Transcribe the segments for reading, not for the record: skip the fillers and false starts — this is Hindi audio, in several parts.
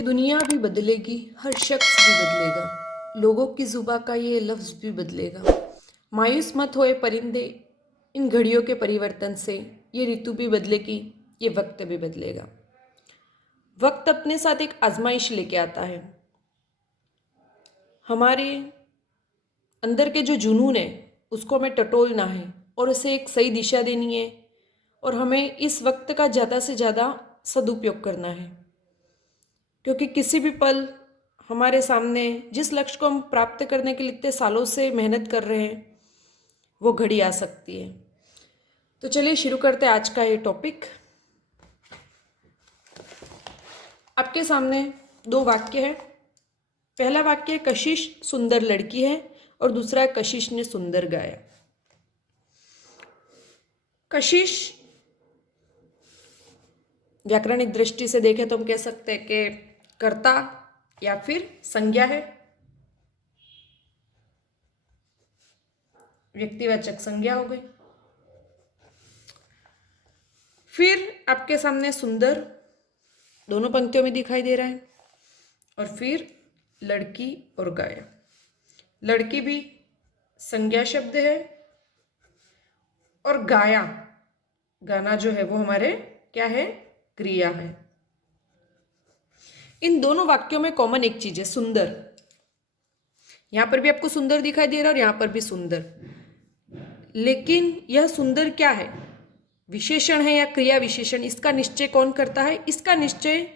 कि दुनिया भी बदलेगी, हर शख्स भी बदलेगा, लोगों की जुबां का ये लफ्ज़ भी बदलेगा। मायूस मत होए परिंदे इन घड़ियों के परिवर्तन से, ये ऋतु भी बदलेगी, ये वक्त भी बदलेगा। वक्त अपने साथ एक आजमाइश लेके आता है। हमारे अंदर के जो जुनून है उसको हमें टटोलना है और उसे एक सही दिशा देनी है, और हमें इस वक्त का ज़्यादा से ज़्यादा सदुपयोग करना है, क्योंकि किसी भी पल हमारे सामने जिस लक्ष्य को हम प्राप्त करने के लिए इतने सालों से मेहनत कर रहे हैं वो घड़ी आ सकती है। तो चलिए शुरू करते हैं आज का ये टॉपिक। आपके सामने दो वाक्य है। पहला वाक्य है कशिश सुंदर लड़की है, और दूसरा है कशिश ने सुंदर गाया। कशिश व्याकरणिक दृष्टि से देखें तो हम कह सकते हैं कि कर्ता या फिर संज्ञा है, व्यक्तिवाचक संज्ञा हो गई। फिर आपके सामने सुंदर दोनों पंक्तियों में दिखाई दे रहा है, और फिर लड़की और गाया। लड़की भी संज्ञा शब्द है, और गाया गाना जो है वो हमारे क्या है, क्रिया है। इन दोनों वाक्यों में कॉमन एक चीज है, सुंदर। यहां पर भी आपको सुंदर दिखाई दे रहा है और यहां पर भी सुंदर, लेकिन यह सुंदर क्या है, विशेषण है या क्रिया विशेषण, इसका निश्चय कौन करता है? इसका निश्चय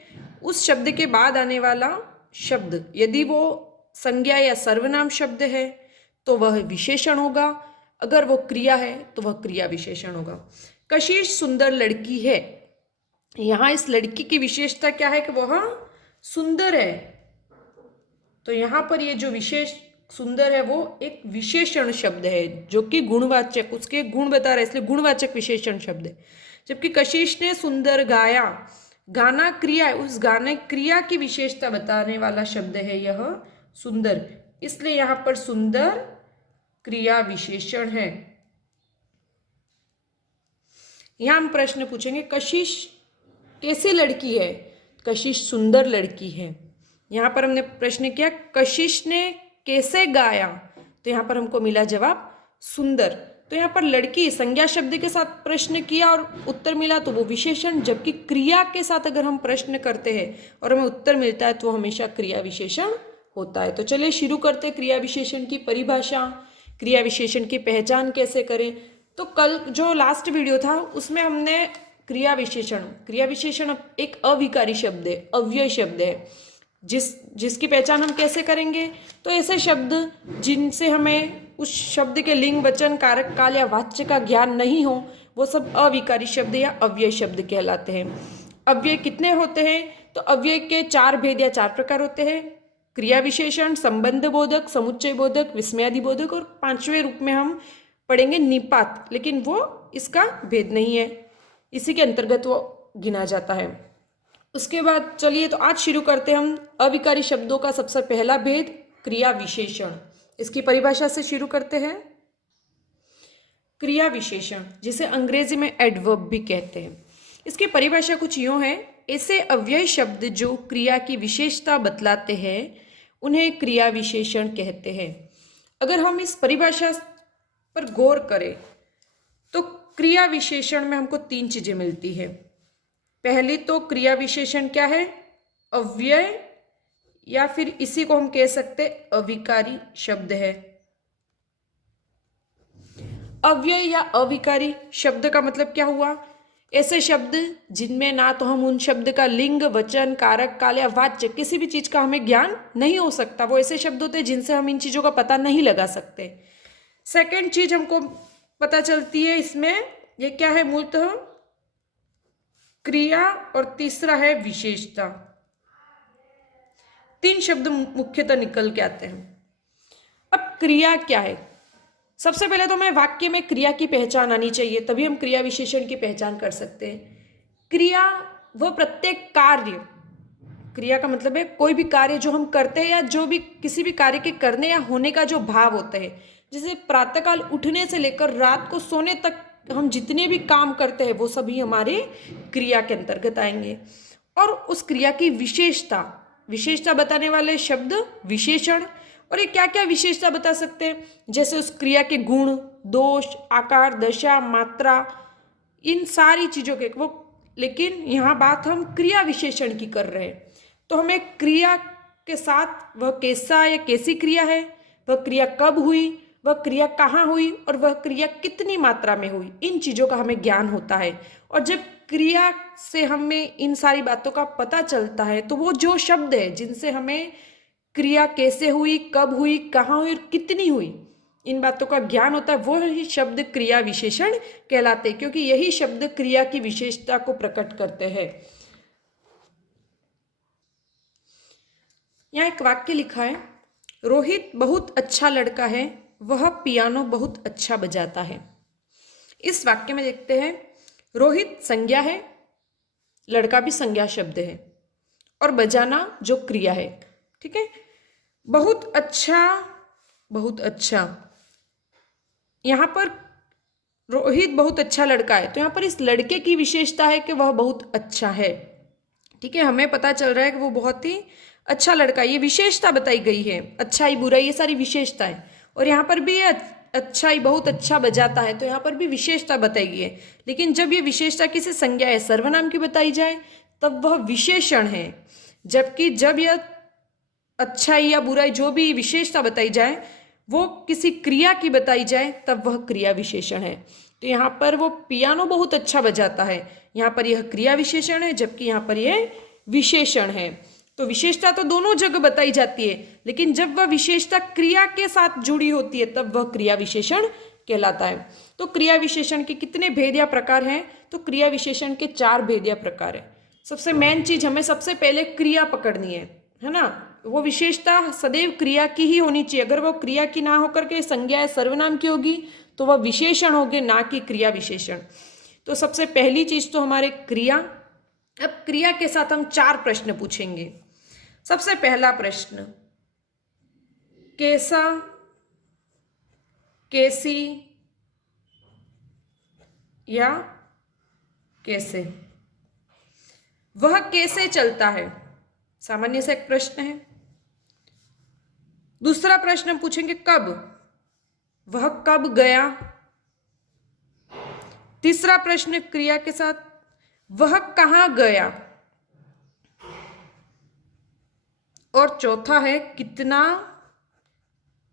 उस शब्द के बाद आने वाला शब्द, यदि वो संज्ञा या सर्वनाम शब्द है तो वह विशेषण होगा, अगर वो क्रिया है तो वह क्रिया विशेषण होगा। कशिश सुंदर लड़की है, यहां इस लड़की की विशेषता क्या है कि वह सुंदर है। तो यहां पर ये जो विशेष सुंदर है वो एक विशेषण शब्द है, जो कि गुणवाचक, उसके गुण बता रहा है, इसलिए गुणवाचक विशेषण शब्द है। जबकि कशिश ने सुंदर गाया, गाना क्रिया है, उस गाने क्रिया की विशेषता बताने वाला शब्द है यह सुंदर, इसलिए यहां पर सुंदर क्रिया विशेषण है। यहां हम प्रश्न पूछेंगे, कशिश कैसी लड़की है? कशिश सुंदर लड़की है। यहां पर हमने प्रश्न किया कशिश ने कैसे गाया, तो यहां पर हमको मिला जवाब सुंदर। तो यहां पर लड़की संज्ञा शब्द के साथ प्रश्न किया और उत्तर मिला तो वो विशेषण, जबकि क्रिया के साथ अगर हम प्रश्न करते हैं और हमें उत्तर मिलता है तो वो हमेशा क्रिया विशेषण होता है। तो चलिए शुरू करते हैं क्रिया विशेषण की परिभाषा, क्रिया विशेषण की पहचान कैसे करें। तो कल जो लास्ट वीडियो था उसमें हमने क्रिया विशेषण एक अविकारी शब्द है, अव्यय शब्द है, जिसकी पहचान हम कैसे करेंगे? तो ऐसे शब्द जिनसे हमें उस शब्द के लिंग वचन कारक काल या वाच्य का ज्ञान नहीं हो, वो सब अविकारी शब्द या अव्यय शब्द कहलाते हैं। अव्यय कितने होते हैं? तो अव्यय के 4 भेद या 4 प्रकार होते हैं, क्रिया विशेषण, संबंध बोधक, समुच्चय बोधक, विस्मयादि बोधक, और 5वें रूप में हम पढ़ेंगे निपात, लेकिन वो इसका भेद नहीं है, इसी के अंतर्गत वो गिना जाता है। उसके बाद चलिए तो आज शुरू करते हैं हम अविकारी शब्दों का सबसे पहला भेद, क्रिया विशेषण। इसकी परिभाषा से शुरू करते हैं। क्रिया विशेषण, जिसे अंग्रेजी में एडवर्ब भी कहते हैं, इसकी परिभाषा कुछ यूं है, ऐसे अव्यय शब्द जो क्रिया की विशेषता बतलाते हैं उन्हें क्रिया विशेषण कहते हैं। अगर हम इस परिभाषा पर गौर करें तो क्रिया विशेषण में हमको 3 चीजें मिलती है। पहली तो क्रिया विशेषण क्या है? अव्यय, या फिर इसी को हम कह सकते अविकारी शब्द है। अव्यय या अविकारी शब्द का मतलब क्या हुआ? ऐसे शब्द जिनमें ना तो हम उन शब्द का लिंग वचन कारक काल या वाच्य किसी भी चीज का हमें ज्ञान नहीं हो सकता, वो ऐसे शब्द होते हैं जिनसे हम इन चीजों का पता नहीं लगा सकते। सेकेंड चीज हमको पता चलती है इसमें, ये क्या है? मूलतः क्रिया, और तीसरा है विशेषता। 3 शब्द मुख्यतः निकल के आते हैं। अब क्रिया क्या है? सबसे पहले तो हमें वाक्य में क्रिया की पहचान आनी चाहिए, तभी हम क्रिया विशेषण की पहचान कर सकते हैं। क्रिया वह प्रत्येक कार्य, क्रिया का मतलब है कोई भी कार्य जो हम करते हैं या जो भी किसी भी कार्य के करने या होने का जो भाव होता है, जैसे प्रातःकाल उठने से लेकर रात को सोने तक हम जितने भी काम करते हैं वो सभी हमारे क्रिया के अंतर्गत आएंगे। और उस क्रिया की विशेषता, विशेषता बताने वाले शब्द विशेषण। और ये क्या क्या विशेषता बता सकते हैं, जैसे उस क्रिया के गुण, दोष, आकार, दशा, मात्रा, इन सारी चीज़ों के वो। लेकिन यहाँ बात हम क्रिया विशेषण की कर रहे हैं, तो हमें क्रिया के साथ वह कैसा या कैसी क्रिया है, वह क्रिया कब हुई, वह क्रिया कहाँ हुई और वह क्रिया कितनी मात्रा में हुई, इन चीज़ों का हमें ज्ञान होता है। और जब क्रिया से हमें इन सारी बातों का पता चलता है तो वो जो शब्द है जिनसे हमें क्रिया कैसे हुई, कब हुई, कहाँ हुई और कितनी हुई, इन बातों का ज्ञान होता है, वो ही शब्द क्रिया विशेषण कहलाते हैं, क्योंकि यही शब्द क्रिया की विशेषता को प्रकट करते हैं। यहाँ एक वाक्य लिखा है, रोहित बहुत अच्छा लड़का है, वह पियानो बहुत अच्छा बजाता है। इस वाक्य में देखते हैं, रोहित संज्ञा है, लड़का भी संज्ञा शब्द है, और बजाना जो क्रिया है। ठीक है, बहुत अच्छा, बहुत अच्छा, यहाँ पर रोहित बहुत अच्छा लड़का है, तो यहाँ पर इस लड़के की विशेषता है कि वह बहुत अच्छा है। ठीक है, हमें पता चल रहा है कि वो बहुत ही अच्छा लड़का है, ये विशेषता बताई गई है। अच्छाई, बुराई, ये सारी विशेषता है। और यहाँ पर भी ये अच्छाई, बहुत अच्छा बजाता है, तो यहाँ पर भी विशेषता बताई गई है। लेकिन जब ये विशेषता किसी संज्ञा या सर्वनाम की बताई जाए तब वह विशेषण है, जबकि जब यह अच्छाई या बुराई जो भी विशेषता बताई जाए वो किसी क्रिया की बताई जाए तब वह क्रिया विशेषण है। तो यहाँ पर वो पियानो बहुत अच्छा बजाता है, यहाँ पर यह क्रिया विशेषण है, जबकि यहाँ पर यह विशेषण है। तो विशेषता तो दोनों जगह बताई जाती है, लेकिन जब वह विशेषता क्रिया के साथ जुड़ी होती है तब वह क्रिया विशेषण कहलाता है। तो क्रिया विशेषण के कितने भेद या प्रकार हैं, तो क्रिया विशेषण के 4 भेद या प्रकार है। सबसे मेन चीज, हमें सबसे पहले क्रिया पकड़नी है ना। वो विशेषता सदैव क्रिया की ही होनी चाहिए। अगर वो क्रिया की ना होकर के संज्ञा या सर्वनाम की होगी तो वह विशेषण होगे, ना कि क्रिया विशेषण। तो सबसे पहली चीज तो हमारे क्रिया। अब क्रिया के साथ हम 4 प्रश्न पूछेंगे। सबसे पहला प्रश्न, कैसा, कैसी या कैसे। वह कैसे चलता है, सामान्य से एक प्रश्न है। दूसरा प्रश्न हम पूछेंगे कब, वह कब गया। तीसरा प्रश्न क्रिया के साथ, वह कहाँ गया। और चौथा है कितना,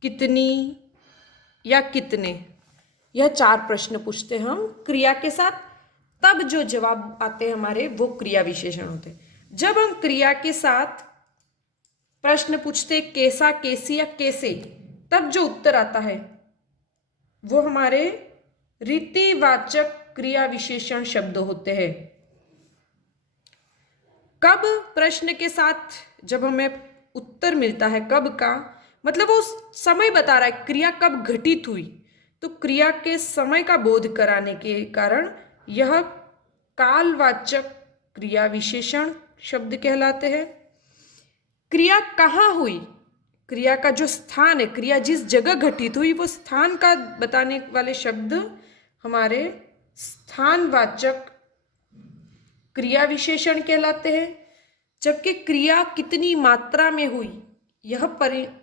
कितनी या कितने। यह 4 प्रश्न पूछते हैं हम क्रिया के साथ, तब जो जवाब आते हैं हमारे वो क्रिया विशेषण होते हैं। जब हम क्रिया के साथ प्रश्न पूछते कैसा, कैसी या कैसे, तब जो उत्तर आता है वो हमारे रीतिवाचक क्रिया विशेषण शब्द होते हैं। कब प्रश्न के साथ जब हमें उत्तर मिलता है कब का, मतलब वो समय बता रहा है क्रिया कब घटित हुई, तो क्रिया के समय का बोध कराने के कारण यह कालवाचक क्रिया विशेषण शब्द कहलाते हैं। क्रिया कहाँ हुई, क्रिया का जो स्थान है, क्रिया जिस जगह घटित हुई वो स्थान का बताने वाले शब्द हमारे स्थानवाचक क्रिया विशेषण कहलाते हैं। जबकि क्रिया कितनी मात्रा में हुई, यह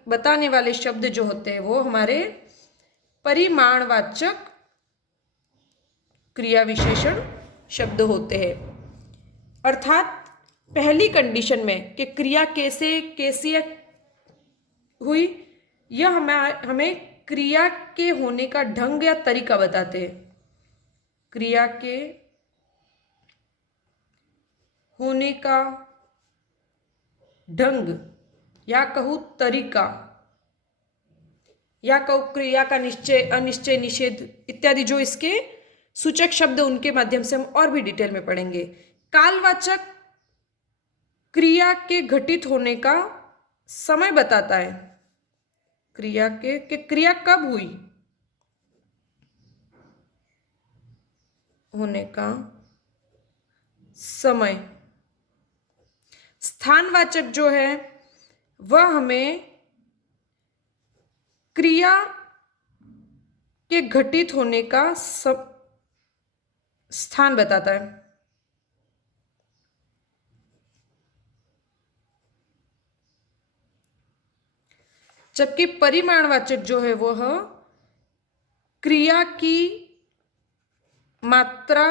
बताने वाले शब्द जो होते हैं वो हमारे परिमाणवाचक क्रिया विशेषण शब्द होते हैं। अर्थात पहली कंडीशन में कि क्रिया कैसे, कैसी हुई, यह हमें क्रिया के होने का ढंग या तरीका बताते हैं। क्रिया के होने का ढंग या कहूँ तरीका, या कहूँ क्रिया का निश्चय, अनिश्चय, निषेध इत्यादि जो इसके सूचक शब्द, उनके माध्यम से हम और भी डिटेल में पढ़ेंगे। कालवाचक क्रिया के घटित होने का समय बताता है, क्रिया के कि क्रिया कब हुई, होने का समय। स्थानवाचक जो है वह हमें क्रिया के घटित होने का स्थान बताता है। जबकि परिमाणवाचक जो है वह क्रिया की मात्रा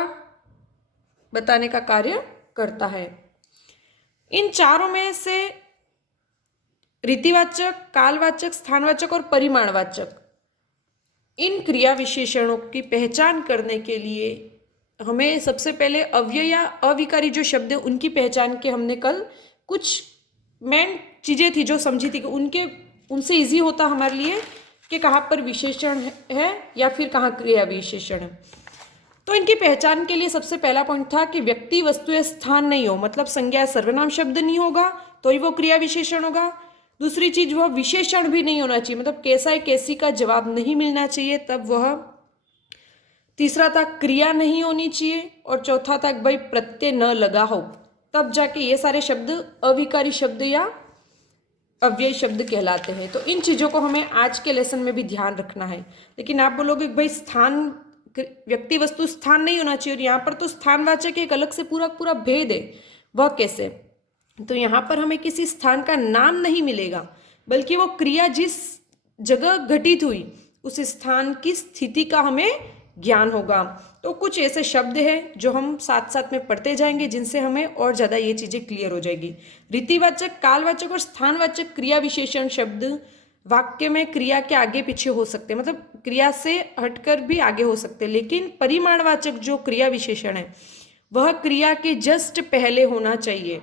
बताने का कार्य करता है। इन चारों में से रीतिवाचक, कालवाचक, स्थानवाचक और परिमाणवाचक, इन क्रिया विशेषणों की पहचान करने के लिए हमें सबसे पहले अव्यय या अविकारी जो शब्द है उनकी पहचान के हमने कल कुछ मेन चीज़ें थी जो समझी थी कि उनसे इजी होता हमारे लिए कि कहाँ पर विशेषण है या फिर कहाँ क्रिया विशेषण है। तो इनकी पहचान के लिए सबसे पहला पॉइंट था कि व्यक्ति, वस्तु या स्थान नहीं हो, मतलब संज्ञा सर्वनाम शब्द नहीं होगा तो ही वो क्रिया विशेषण होगा। दूसरी चीज, वह विशेषण भी नहीं होना चाहिए, मतलब कैसा है कैसी का जवाब नहीं मिलना चाहिए तब वह। तीसरा था क्रिया नहीं होनी चाहिए। और चौथा था भाई प्रत्यय न लगा हो, तब जाके ये सारे शब्द अविकारी शब्द या अव्यय शब्द कहलाते हैं। तो इन चीज़ों को हमें आज के लेसन में भी ध्यान रखना है। लेकिन आप बोलोगे भाई स्थान, व्यक्ति वस्तु स्थान नहीं होना चाहिए, और यहाँ पर तो स्थानवाचक एक अलग से पूरा पूरा भेद है, वह कैसे? तो यहाँ पर हमें किसी स्थान का नाम नहीं मिलेगा, बल्कि वो क्रिया जिस जगह घटित हुई उस स्थान की स्थिति का हमें ज्ञान होगा। तो कुछ ऐसे शब्द हैं जो हम साथ साथ में पढ़ते जाएंगे, जिनसे हमें और ज़्यादा ये चीज़ें क्लियर हो जाएगी। रीतिवाचक, कालवाचक और स्थानवाचक क्रिया विशेषण शब्द वाक्य में क्रिया के आगे पीछे हो सकते हैं, मतलब क्रिया से हटकर भी आगे हो सकते हैं। लेकिन परिमाणवाचक जो क्रिया विशेषण है वह क्रिया के जस्ट पहले होना चाहिए।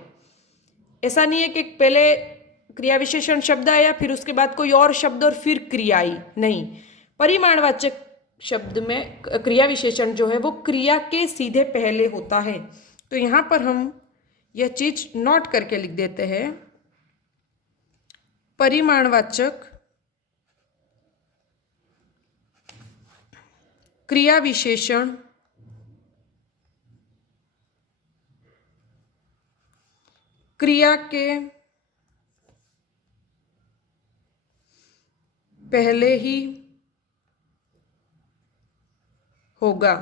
ऐसा नहीं है कि पहले क्रिया विशेषण शब्द आया फिर उसके बाद कोई और शब्द और फिर क्रिया आई, नहीं। परिमाणवाचक शब्द में क्रिया विशेषण जो है वो क्रिया के सीधे पहले होता है। तो यहाँ पर हम यह चीज नोट करके लिख देते हैं, परिमाणवाचक क्रिया विशेषण क्रिया के पहले ही होगा।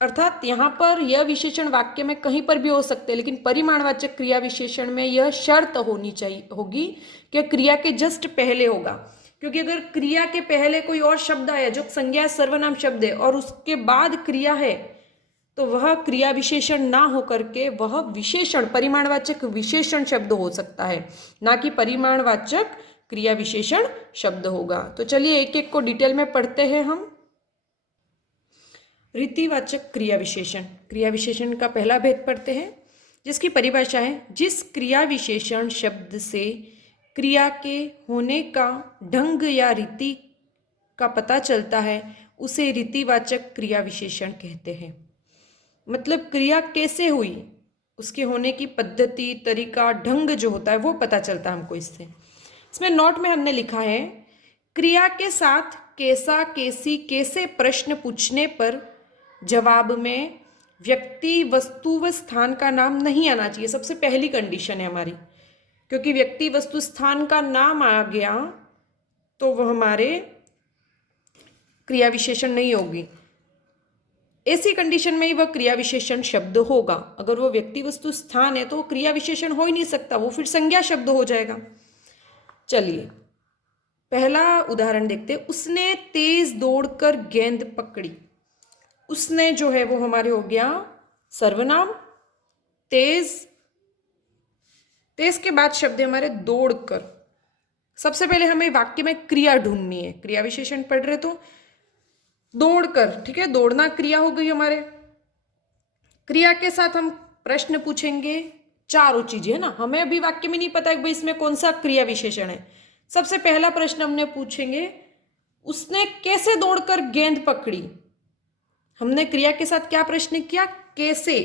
अर्थात यहाँ पर यह विशेषण वाक्य में कहीं पर भी हो सकते हैं, लेकिन परिमाणवाचक क्रिया विशेषण में यह शर्त होगी कि क्रिया के जस्ट पहले होगा। क्योंकि अगर क्रिया के पहले कोई और शब्द आया जो संज्ञा सर्वनाम शब्द है और उसके बाद क्रिया है, तो वह क्रिया विशेषण ना होकर के वह विशेषण, परिमाणवाचक विशेषण शब्द हो सकता है, ना कि परिमाणवाचक क्रिया विशेषण शब्द होगा। तो चलिए एक एक को डिटेल में पढ़ते हैं हम। रीतिवाचक क्रिया विशेषण का पहला भेद पढ़ते हैं, जिसकी परिभाषा है, जिस क्रिया विशेषण शब्द से क्रिया के होने का ढंग या रीति का पता चलता है उसे रीतिवाचक क्रिया विशेषण कहते हैं। मतलब क्रिया कैसे हुई, उसके होने की पद्धति, तरीका, ढंग जो होता है वो पता चलता है हमको इससे। इसमें नोट में हमने लिखा है, क्रिया के साथ कैसा, कैसी, कैसे प्रश्न पूछने पर जवाब में व्यक्ति, वस्तु व स्थान का नाम नहीं आना चाहिए। सबसे पहली कंडीशन है हमारी, क्योंकि व्यक्ति, वस्तु, स्थान का नाम आ गया तो वह हमारे क्रिया विशेषण नहीं होगी। ऐसी कंडीशन में ही वह क्रिया विशेषण शब्द होगा। अगर वो व्यक्ति, वस्तु, स्थान है तो वो क्रिया विशेषण हो ही नहीं सकता, वो फिर संज्ञा शब्द हो जाएगा। चलिए पहला उदाहरण देखते हैं। उसने तेज दौड़कर गेंद पकड़ी। उसने जो है वो हमारे हो गया सर्वनाम। तेज, तेज के बाद शब्द है हमारे दौड़कर। सबसे पहले हमें वाक्य में क्रिया ढूंढनी है, क्रिया विशेषण पढ़ रहे तो दौड़कर, ठीक है, दौड़ना क्रिया हो गई हमारे। क्रिया के साथ हम प्रश्न पूछेंगे, चारों चीजें है ना, हमें अभी वाक्य में नहीं पता कि भाई इसमें कौन सा क्रिया विशेषण है। सबसे पहला प्रश्न हमने पूछेंगे, उसने कैसे दौड़कर गेंद पकड़ी। हमने क्रिया के साथ क्या प्रश्न किया, कैसे।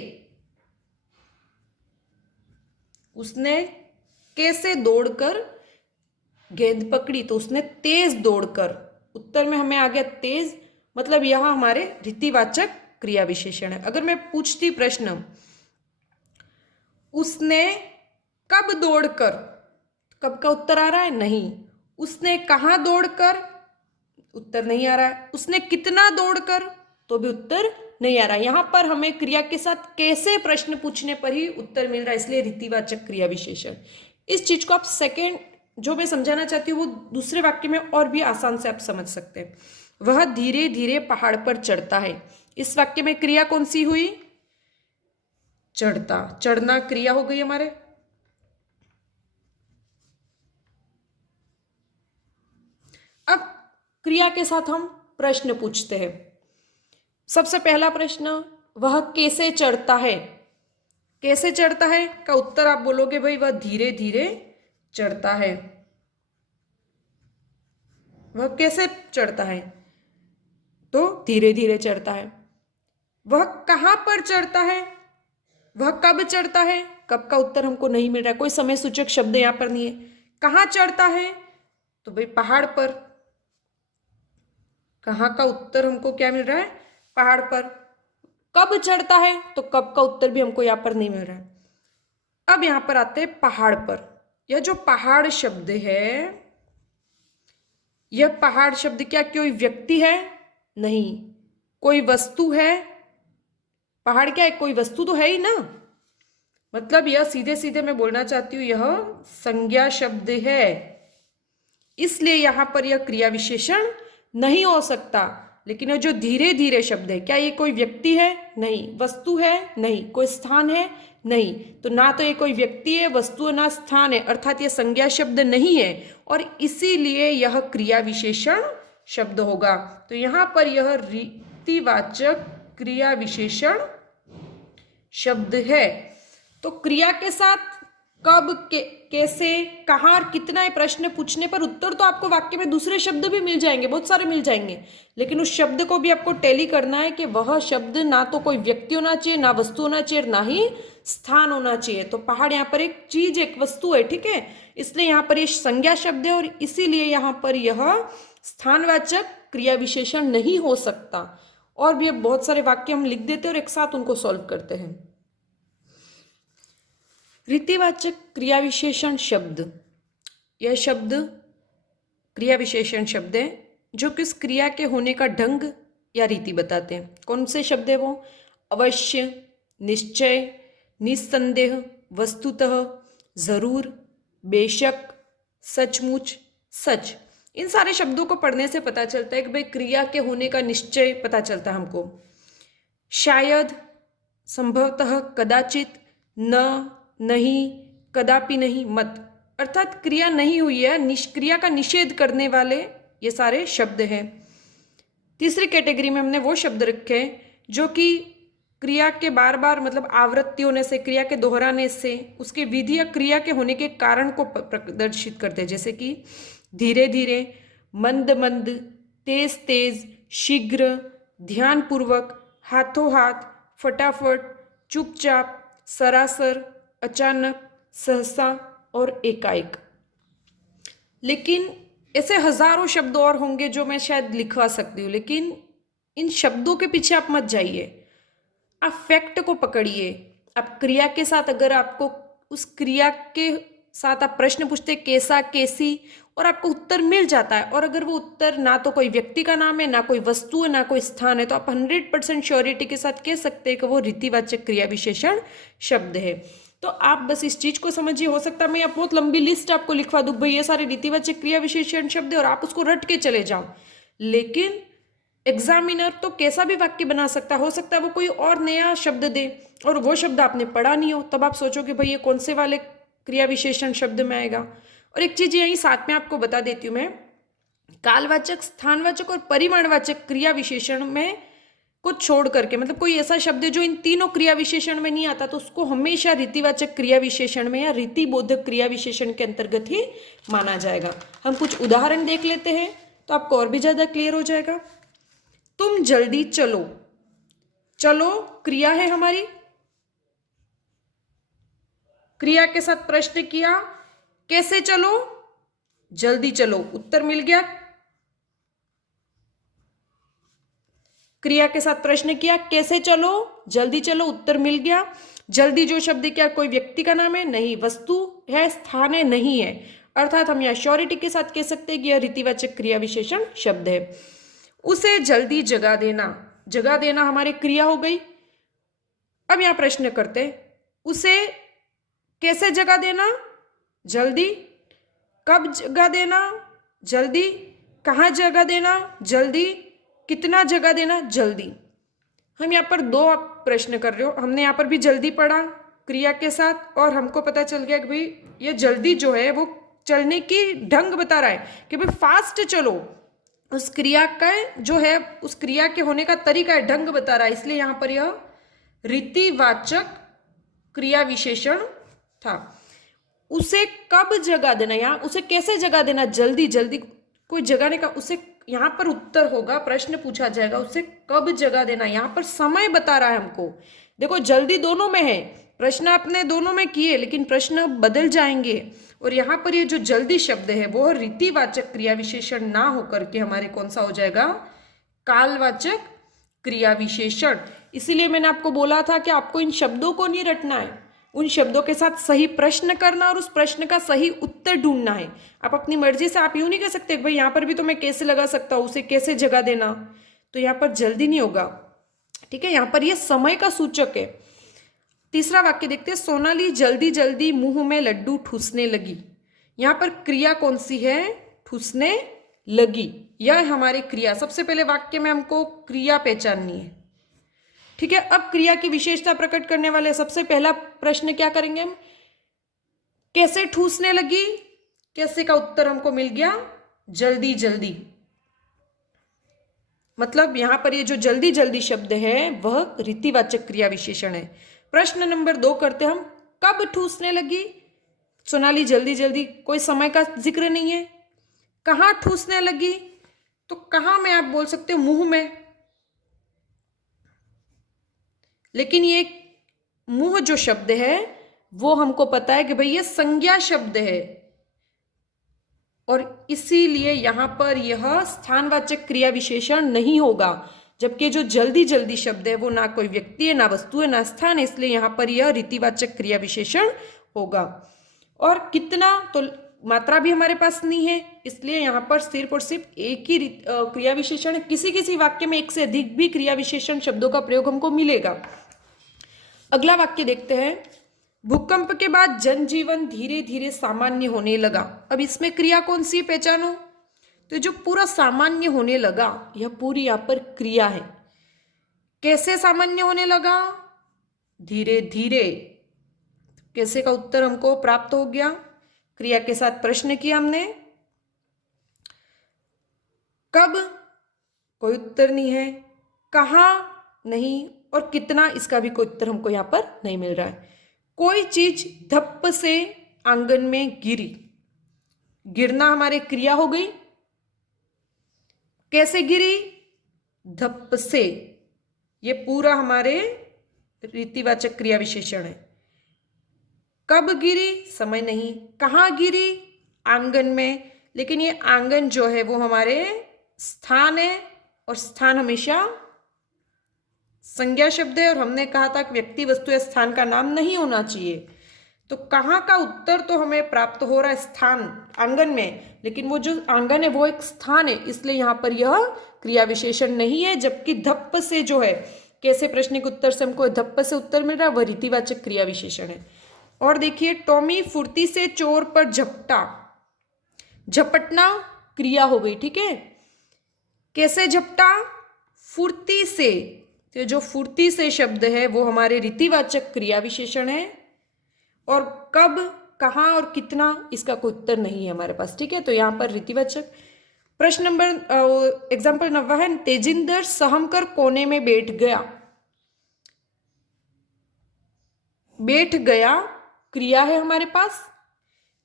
उसने कैसे दौड़कर गेंद पकड़ी, तो उसने तेज दौड़कर। उत्तर में हमें आ गया तेज, मतलब यह हमारे रीतिवाचक क्रिया विशेषण है। अगर मैं पूछती प्रश्न, उसने कब दौड़कर, कब का उत्तर आ रहा है, नहीं। उसने कहाँ दौड़कर, उत्तर नहीं आ रहा है। उसने कितना दौड़कर, तो भी उत्तर नहीं आ रहा। यहां पर हमें क्रिया के साथ कैसे प्रश्न पूछने पर ही उत्तर मिल रहा है, इसलिए रीतिवाचक क्रिया विशेषण। इस चीज को आप सेकेंड जो मैं समझाना चाहती हूँ वो दूसरे वाक्य में और भी आसान से आप समझ सकते हैं। वह धीरे धीरे पहाड़ पर चढ़ता है। इस वाक्य में क्रिया कौन सी हुई? चढ़ता। चढ़ना क्रिया हो गई हमारे। अब क्रिया के साथ हम प्रश्न पूछते हैं। सबसे पहला प्रश्न, वह कैसे चढ़ता है? कैसे चढ़ता है का उत्तर आप बोलोगे भाई वह धीरे धीरे चढ़ता है। वह कैसे चढ़ता है? तो धीरे धीरे चढ़ता है। वह कहां पर चढ़ता है? वह कब चढ़ता है? कब का उत्तर हमको नहीं मिल रहा है, कोई समय सूचक शब्द यहां पर नहीं है। कहां चढ़ता है? तो भाई पहाड़ पर। कहां का उत्तर हमको क्या मिल रहा है? पहाड़ पर। कब चढ़ता है? तो कब का उत्तर भी हमको यहां पर नहीं मिल रहा है। अब यहां पर आते हैं पहाड़ पर। यह जो पहाड़ शब्द है, यह पहाड़ शब्द क्या कोई व्यक्ति है? नहीं। कोई वस्तु है? पहाड़ क्या है? कोई वस्तु तो है ही ना। मतलब यह सीधे सीधे मैं बोलना चाहती हूं, यह संज्ञा शब्द है। इसलिए यहां पर यह क्रिया विशेषण नहीं हो सकता। लेकिन यह जो धीरे धीरे शब्द है, क्या ये कोई व्यक्ति है? नहीं। वस्तु है? नहीं। कोई स्थान है? नहीं। तो ना तो ये कोई व्यक्ति है, वस्तु है, ना स्थान है, अर्थात यह संज्ञा शब्द नहीं है और इसीलिए यह क्रिया विशेषण शब्द होगा। तो यहां पर यह रीतिवाचक क्रिया विशेषण शब्द है। तो क्रिया के साथ कब, कैसे, कहाँ और कितना है प्रश्न पूछने पर उत्तर तो आपको वाक्य में दूसरे शब्द भी मिल जाएंगे, बहुत सारे मिल जाएंगे, लेकिन उस शब्द को भी आपको टैली करना है कि वह शब्द ना तो कोई व्यक्ति होना चाहिए, ना वस्तु होना चाहिए, ना ही स्थान होना चाहिए। तो पहाड़ यहाँ पर एक चीज, एक वस्तु है, ठीक है। इसलिए यहाँ पर यह संज्ञा शब्द है और इसीलिए यहाँ पर यह स्थानवाचक क्रिया विशेषण नहीं हो सकता। और भी अब बहुत सारे वाक्य हम लिख देते हैं और एक साथ उनको सॉल्व करते हैं। रीतिवाचक क्रिया विशेषण शब्द, यह शब्द क्रिया विशेषण शब्द है जो किस क्रिया के होने का ढंग या रीति बताते हैं। कौन से शब्द है वो? अवश्य, निश्चय, निस्संदेह, वस्तुतः, जरूर, बेशक, सचमुच, सच। इन सारे शब्दों को पढ़ने से पता चलता है कि भाई क्रिया के होने का निश्चय पता चलता है हमको। शायद, संभवतः, कदाचित, न, नहीं, कदापि नहीं, मत, अर्थात क्रिया नहीं हुई है, निष्क्रिया का निषेध करने वाले ये सारे शब्द हैं। तीसरी कैटेगरी में हमने वो शब्द रखे जो कि क्रिया के बार बार मतलब आवृत्ति होने से, क्रिया के दोहराने से उसके विधि या क्रिया के होने के कारण को प्रदर्शित करते हैं, जैसे कि धीरे धीरे, मंद मंद, तेज तेज, शीघ्र, ध्यानपूर्वक, हाथों हाथ, फटाफट, चुपचाप, सरासर, अचानक, सहसा और एकाएक। लेकिन ऐसे हजारों शब्द और होंगे जो मैं शायद लिखवा सकती हूँ, लेकिन इन शब्दों के पीछे आप मत जाइए, आप फैक्ट को पकड़िए। आप क्रिया के साथ, अगर आपको उस क्रिया के साथ आप प्रश्न पूछते कैसा, कैसी, और आपको उत्तर मिल जाता है, और अगर वो उत्तर ना तो कोई व्यक्ति का नाम है, ना कोई वस्तु है, ना कोई स्थान है, तो आप 100% श्योरिटी के साथ कह सकते हैं कि वो रीतिवाचक क्रिया विशेषण शब्द है। तो आप बस इस चीज को समझिए। हो सकता है मैं आप बहुत लंबी लिस्ट आपको लिखवा दूं, भाई ये सारे रीतिवाचक क्रिया विशेषण शब्द है, और आप उसको रट के चले जाओ, लेकिन एग्जामिनर तो कैसा भी वाक्य बना सकता है। हो सकता है वो कोई और नया शब्द दे और वो शब्द आपने पढ़ा नहीं हो, तब आप सोचोगे भाई ये कौन से वाले क्रिया विशेषण शब्द में आएगा। और एक चीज यही साथ में आपको बता देती हूँ मैं, कालवाचक, स्थानवाचक और परिमाणवाचक क्रिया विशेषण में कुछ छोड़ करके, मतलब कोई ऐसा शब्द है जो इन तीनों क्रिया विशेषण में नहीं आता, तो उसको हमेशा रीतिवाचक क्रिया विशेषण में या रीतिबोधक क्रिया विशेषण के अंतर्गत ही माना जाएगा। हम कुछ उदाहरण देख लेते हैं तो आपको और भी ज्यादा क्लियर हो जाएगा। तुम जल्दी चलो, चलो क्रिया है हमारी, क्रिया के साथ प्रश्न किया, कैसे चलो? जल्दी चलो, उत्तर मिल गया। क्रिया के साथ प्रश्न किया, कैसे चलो? जल्दी चलो, उत्तर मिल गया। जल्दी जो शब्द क्या कोई व्यक्ति का नाम है? नहीं। वस्तु है, स्थान है? नहीं है। अर्थात हम यहां श्योरिटी के साथ कह सकते हैं कि यह रीतिवाचक क्रिया विशेषण शब्द है। उसे जल्दी जगा देना, जगा देना हमारी क्रिया हो गई। अब यहां प्रश्न करते, उसे कैसे जगा देना? जल्दी। कब जगह देना, जल्दी, कहाँ जगह देना, जल्दी, कितना जगह देना, जल्दी। हम यहाँ पर दो प्रश्न कर रहे हो, हमने यहाँ पर भी जल्दी पढ़ा क्रिया के साथ और हमको पता चल गया कि भाई ये जल्दी जो है वो चलने की ढंग बता रहा है कि भाई फास्ट चलो, उस क्रिया का जो है उस क्रिया के होने का तरीका है, ढंग बता रहा है, इसलिए यहाँ पर यह रीतिवाचक क्रिया विशेषण था। उसे कब जगह देना, यहाँ उसे कैसे जगह देना, जल्दी, जल्दी कोई जगह नहीं का, उसे यहाँ पर उत्तर होगा, प्रश्न पूछा जाएगा उसे कब जगह देना, यहाँ पर समय बता रहा है हमको। देखो जल्दी दोनों में है, प्रश्न आपने दोनों में किए लेकिन प्रश्न बदल जाएंगे, और यहाँ पर ये जो जल्दी शब्द है वो रीतिवाचक क्रिया विशेषण ना होकर के हमारे कौन सा हो जाएगा, कालवाचक क्रिया विशेषण। इसीलिए मैंने आपको बोला था कि आपको इन शब्दों को नहीं रटना है, उन शब्दों के साथ सही प्रश्न करना और उस प्रश्न का सही उत्तर ढूंढना है। आप अपनी मर्जी से आप यूं नहीं कर सकते भाई यहाँ पर भी तो मैं कैसे लगा सकता हूँ, उसे कैसे जगह देना, तो यहाँ पर जल्दी नहीं होगा, ठीक है। यहाँ पर यह समय का सूचक है। तीसरा वाक्य देखते हैं, सोनाली जल्दी जल्दी मुंह में लड्डू ठूसने लगी। यहाँ पर क्रिया कौन सी है, ठूसने लगी, यह हमारी क्रिया। सबसे पहले वाक्य में हमको क्रिया पहचाननी है, ठीक है। अब क्रिया की विशेषता प्रकट करने वाले सबसे पहला प्रश्न क्या करेंगे हम, कैसे ठूसने लगी, कैसे का उत्तर हमको मिल गया, जल्दी जल्दी। मतलब यहां पर ये जो जल्दी जल्दी शब्द है वह रीतिवाचक क्रिया विशेषण है। प्रश्न नंबर 2 करते हम, कब ठूसने लगी, सोनाली जल्दी जल्दी, कोई समय का जिक्र नहीं है। कहाँ ठूसने लगी, तो कहाँ में आप बोल सकते हो मुंह में, लेकिन ये मुंह जो शब्द है वो हमको पता है कि भाई ये संज्ञा शब्द है, और इसीलिए यहां पर यह स्थानवाचक क्रिया विशेषण नहीं होगा। जबकि जो जल्दी जल्दी शब्द है वो ना कोई व्यक्ति है, ना वस्तु है, ना स्थान है, इसलिए यहां पर यह रीतिवाचक क्रिया विशेषण होगा। और कितना, तो मात्रा भी हमारे पास नहीं है, इसलिए यहां पर सिर्फ और सिर्फ एक ही क्रिया विशेषण है। किसी किसी वाक्य में एक से अधिक भी क्रिया विशेषण शब्दों का प्रयोग हमको मिलेगा। अगला वाक्य देखते हैं, भूकंप के बाद जनजीवन धीरे धीरे सामान्य होने लगा। अब इसमें क्रिया कौन सी पहचानो, तो जो पूरा सामान्य होने लगा यह पूरी यहाँ पर क्रिया है। कैसे सामान्य होने लगा, धीरे धीरे, कैसे का उत्तर हमको प्राप्त हो गया। क्रिया के साथ प्रश्न किया हमने, कब, कोई उत्तर नहीं है, कहाँ नहीं, और कितना, इसका भी कोई उत्तर हमको यहाँ पर नहीं मिल रहा है। कोई चीज धप्प से आंगन में गिरी, गिरना हमारे क्रिया हो गई। कैसे गिरी, धप्प से, ये पूरा हमारे रीतिवाचक क्रिया विशेषण है। कब गिरी, समय नहीं, कहाँ गिरी, आंगन में, लेकिन ये आंगन जो है वो हमारे स्थान है, और स्थान हमेशा संज्ञा शब्द है, और हमने कहा था कि व्यक्ति वस्तु या स्थान का नाम नहीं होना चाहिए। तो कहाँ का उत्तर तो हमें प्राप्त हो रहा है स्थान, आंगन में, लेकिन वो जो आंगन है वो एक स्थान है, इसलिए यहाँ पर यह क्रिया विशेषण नहीं है। जबकि धप्प से जो है, कैसे प्रश्न के उत्तर से हमको धप्प से उत्तर मिल रहा है, वह रीतिवाचक क्रिया विशेषण है। और देखिए, टॉमी फुर्ती से चोर पर झपटा, झपटना क्रिया हो गई, ठीक है। कैसे झपटा, फुर्ती से, तो जो फुर्ती से शब्द है वो हमारे रीतिवाचक क्रिया विशेषण है। और कब, कहाँ और कितना, इसका कोई उत्तर नहीं है हमारे पास, ठीक है। तो यहाँ पर रीतिवाचक। प्रश्न नंबर एग्जाम्पल 9 है, तेजिंदर सहम कर कोने में बैठ गया। बैठ गया क्रिया है हमारे पास।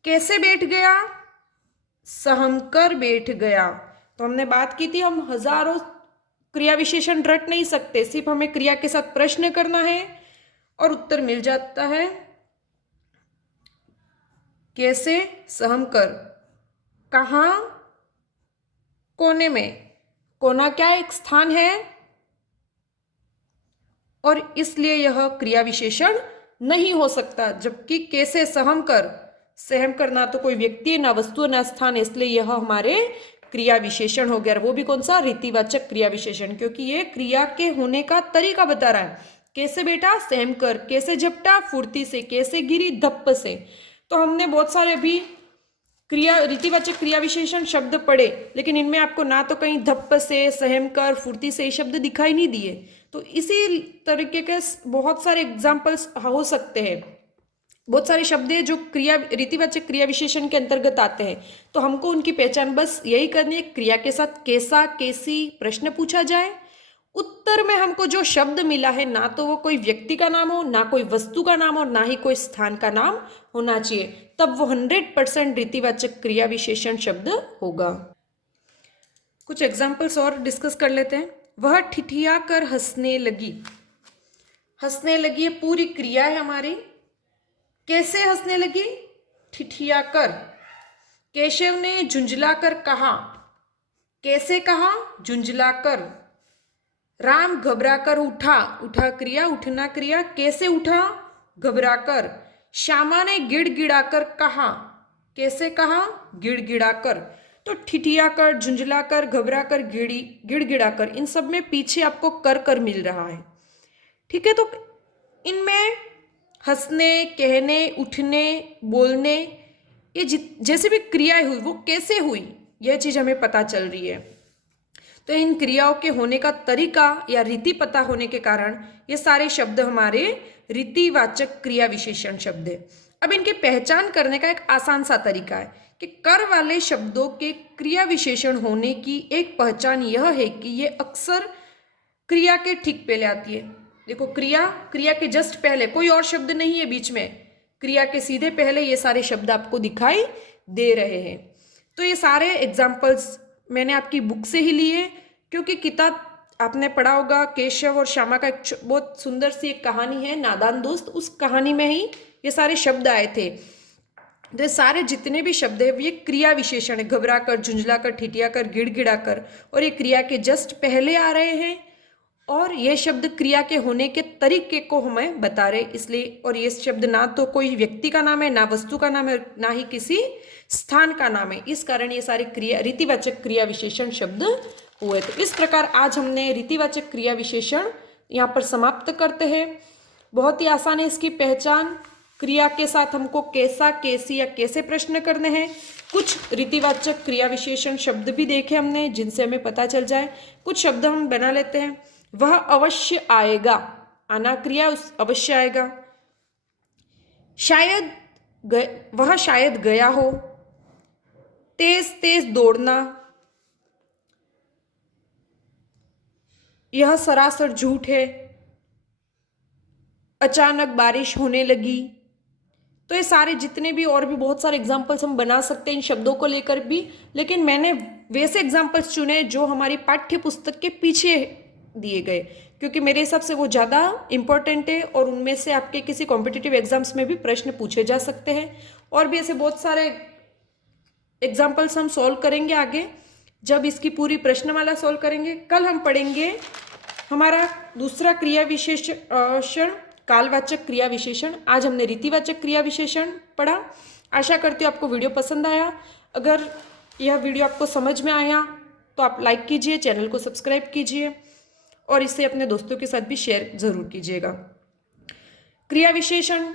कैसे बैठ गया, सहम कर बैठ गया। तो हमने बात की थी, हम हजारों क्रिया विशेषण रट नहीं सकते, सिर्फ हमें क्रिया के साथ प्रश्न करना है और उत्तर मिल जाता है। कैसे, सहम कर, कहाँ, कोने में, कोना क्या एक स्थान है, और इसलिए यह क्रिया विशेषण नहीं हो सकता। जबकि कैसे, सहम कर, सहम करना तो कोई व्यक्ति ना वस्तु ना स्थान, इसलिए यह हमारे क्रिया विशेषण हो गया। वो भी कौन सा, रीतिवाचक क्रिया विशेषण, क्योंकि ये क्रिया के होने का तरीका बता रहा है। कैसे बेटा, सहम कर, कैसे झपटा, फुर्ती से, कैसे गिरी, धप्प से। तो हमने बहुत सारे अभी रीतिवाचक क्रिया विशेषण शब्द पढ़े, लेकिन इनमें आपको ना तो कहीं धप्प से, सहम कर, फुर्ती से ये शब्द दिखाई नहीं दिए। तो इसी तरीके के बहुत सारे एग्जाम्पल्स हो सकते हैं, बहुत सारे शब्द हैं जो रीतिवाचक क्रिया विशेषण के अंतर्गत आते हैं। तो हमको उनकी पहचान बस यही करनी है, क्रिया के साथ कैसा, कैसी प्रश्न पूछा जाए, उत्तर में हमको जो शब्द मिला है ना तो वो कोई व्यक्ति का नाम हो, ना कोई वस्तु का नाम हो, ना ही कोई स्थान का नाम होना चाहिए, तब वो 100% रीतिवाचक क्रिया विशेषण शब्द होगा। कुछ एग्जाम्पल्स और डिस्कस कर लेते हैं। वह ठिठिया कर हंसने लगी। हंसने लगी ये पूरी क्रिया है हमारी। कैसे हंसने लगी? ठिठिया कर। केशव ने झुंझला कर कहा। कैसे कहा? झुंझला कर। राम घबरा कर उठा। उठा क्रिया, उठना क्रिया। कैसे उठा? घबरा कर। श्यामा ने गिड़गिड़ा कर कहा। कैसे कहा? गिड़गिड़ा कर। तो ठिठिया कर, झुंझला कर, घबरा कर, गिड़गिड़ा कर, इन सब में पीछे आपको कर मिल रहा है। ठीक है, तो इनमें हंसने, कहने, उठने, बोलने, ये जैसे भी क्रियाएं हुई वो कैसे हुई, यह चीज हमें पता चल रही है। तो इन क्रियाओं के होने का तरीका या रीति पता होने के कारण ये सारे शब्द हमारे रीतिवाचक क्रिया विशेषण शब्द है। अब इनकी पहचान करने का एक आसान सा तरीका है कि कर वाले शब्दों के क्रिया विशेषण होने की एक पहचान यह है कि ये अक्सर क्रिया के ठीक पहले आती है। देखो, क्रिया के जस्ट पहले कोई और शब्द नहीं है बीच में, क्रिया के सीधे पहले ये सारे शब्द आपको दिखाई दे रहे हैं। तो ये सारे एग्जाम्पल्स मैंने आपकी बुक से ही लिए, क्योंकि किताब आपने पढ़ा होगा, केशव और श्यामा का एक बहुत सुंदर सी एक कहानी है, नादान दोस्त, उस कहानी में ही ये सारे शब्द आए थे। तो ये सारे जितने भी शब्द है ये क्रिया विशेषण है। घबरा कर, झुंझला कर, ठिठिया कर, गिड़गिड़ा कर, और ये क्रिया के जस्ट पहले आ रहे हैं, और ये शब्द क्रिया के होने के तरीके को हमें बता रहे इसलिए। और ये शब्द ना तो कोई व्यक्ति का नाम है, ना वस्तु का नाम है, ना ही किसी स्थान का नाम है। इस कारण ये सारे रीतिवाचक क्रिया विशेषण शब्द हुए। तो इस प्रकार आज हमने रीतिवाचक क्रिया विशेषण यहाँ पर समाप्त करते हैं। बहुत ही आसान है इसकी पहचान। क्रिया के साथ हमको कैसा, कैसी या कैसे प्रश्न करने हैं। कुछ रीतिवाचक क्रिया विशेषण शब्द भी देखे हमने जिनसे हमें पता चल जाए। कुछ शब्द हम बना लेते हैं। वह अवश्य आएगा, आना क्रिया, उस अवश्य आएगा। वह शायद गया हो। तेज तेज दौड़ना, यह सरासर झूठ है। अचानक बारिश होने लगी। तो ये सारे जितने भी और भी बहुत सारे एग्जाम्पल्स हम बना सकते हैं इन शब्दों को लेकर भी, लेकिन मैंने वैसे एग्जाम्पल्स चुने जो हमारी पाठ्य पुस्तक के पीछे दिए गए, क्योंकि मेरे हिसाब से वो ज़्यादा इम्पोर्टेंट है और उनमें से आपके किसी कॉम्पिटिटिव एग्जाम्स में भी प्रश्न पूछे जा सकते हैं। और भी ऐसे बहुत सारे एग्जाम्पल्स हम सॉल्व करेंगे आगे, जब इसकी पूरी प्रश्नमाला सॉल्व करेंगे। कल हम पढ़ेंगे हमारा दूसरा क्रिया विशेषण, कालवाचक क्रिया विशेषण। आज हमने रीतिवाचक क्रिया विशेषण पढ़ा। आशा करती हूँ आपको वीडियो पसंद आया। अगर यह वीडियो आपको समझ में आया तो आप लाइक कीजिए, चैनल को सब्सक्राइब कीजिए और इसे अपने दोस्तों के साथ भी शेयर ज़रूर कीजिएगा। क्रिया विशेषण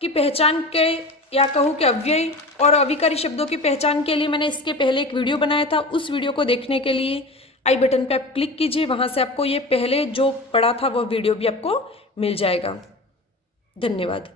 की पहचान के या कहूँ कि अव्यय और अविकारी शब्दों की पहचान के लिए मैंने इसके पहले एक वीडियो बनाया था। उस वीडियो को देखने के लिए आई बटन पे आप क्लिक कीजिए, वहाँ से आपको ये पहले जो पढ़ा था वो वीडियो भी आपको मिल जाएगा। धन्यवाद।